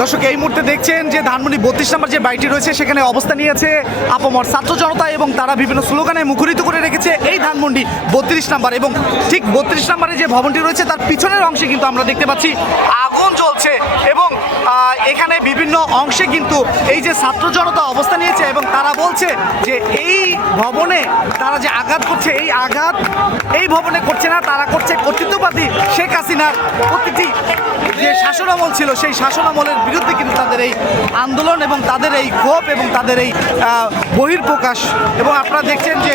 দর্শক এই মুহূর্তে দেখছেন যে ধানমন্ডি 32 নম্বর যে বাড়িটি রয়েছে সেখানে অবস্থান নিয়েছে আপামর ছাত্র জনতা এবং তারা বিভিন্ন স্লোগানে মুখরিত করে রেখেছে এই ধানমন্ডি 32 নম্বর। এবং ঠিক 32 নম্বরে যে ভবনটি রয়েছে তার পিছনের অংশে কিন্তু আমরা দেখতে পাচ্ছি আগুন জ্বলছে এবং এখানে বিভিন্ন অংশে কিন্তু এই যে ছাত্র জনতা অবস্থান নিয়েছে এবং তারা বলছে যে এই ভবনে তারা যে আঘাত করছে এই আঘাত এই ভবনে করছে না, তারা করছে কর্তৃত্ববাদী শেখ হাসিনার প্রতিটি যে শাসনামল ছিল সেই শাসনামলের বিরুদ্ধে কিন্তু তাদের এই আন্দোলন এবং তাদের এই ক্ষোভ এবং তাদের এই বহির্প্রকাশ। এবং আপনারা দেখছেন যে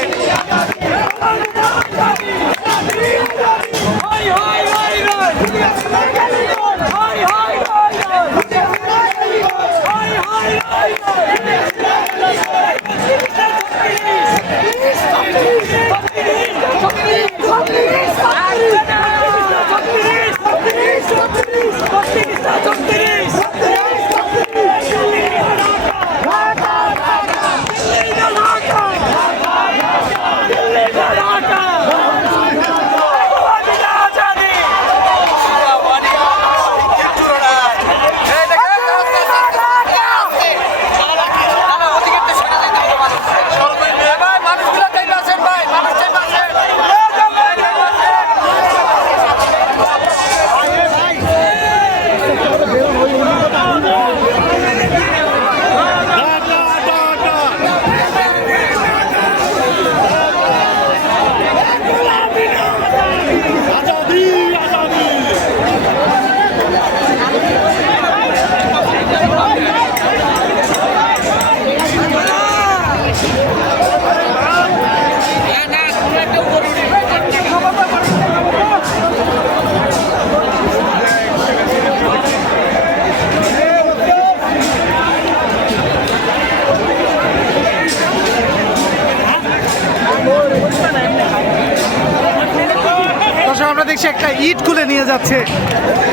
আমরা দেখছি একটা ইট খুলে নিয়ে যাচ্ছে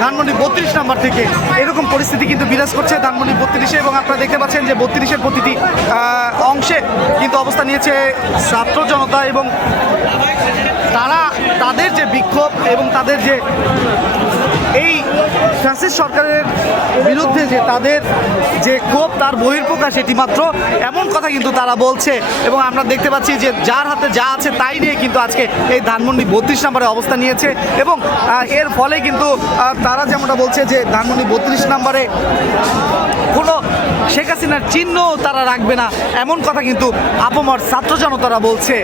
ধানমন্ডি 32 নম্বর থেকে। এরকম পরিস্থিতি কিন্তু বিরাজ করছে ধানমন্ডি 32-এ এবং আপনারা দেখতে পাচ্ছেন যে 32-এর প্রতিটি অংশে কিন্তু অবস্থান নিয়েছে ছাত্র জনতা এবং তারা তাদের যে বিক্ষোভ এবং তাদের যে এই ফ্যাসিস্ট সরকারের বিরুদ্ধে যে তাদের যে ক্ষোভ তার বহির্প্রকাশ এটি মাত্র এমন কথা কিন্তু তারা বলছে। এবং আমরা দেখতে পাচ্ছি যে যার হাতে যা আছে তাই নিয়ে কিন্তু আজকে এই ধানমন্ডি 32 নম্বরে অবস্থান নিয়েছে এবং এর ফলে কিন্তু তারা যেমনটা বলছে যে ধানমন্ডি 32 নম্বরে কোনো শেখ হাসিনার চিহ্ন তারা রাখবে না, এমন কথা কিন্তু আপামর ছাত্র জনতারা বলছে।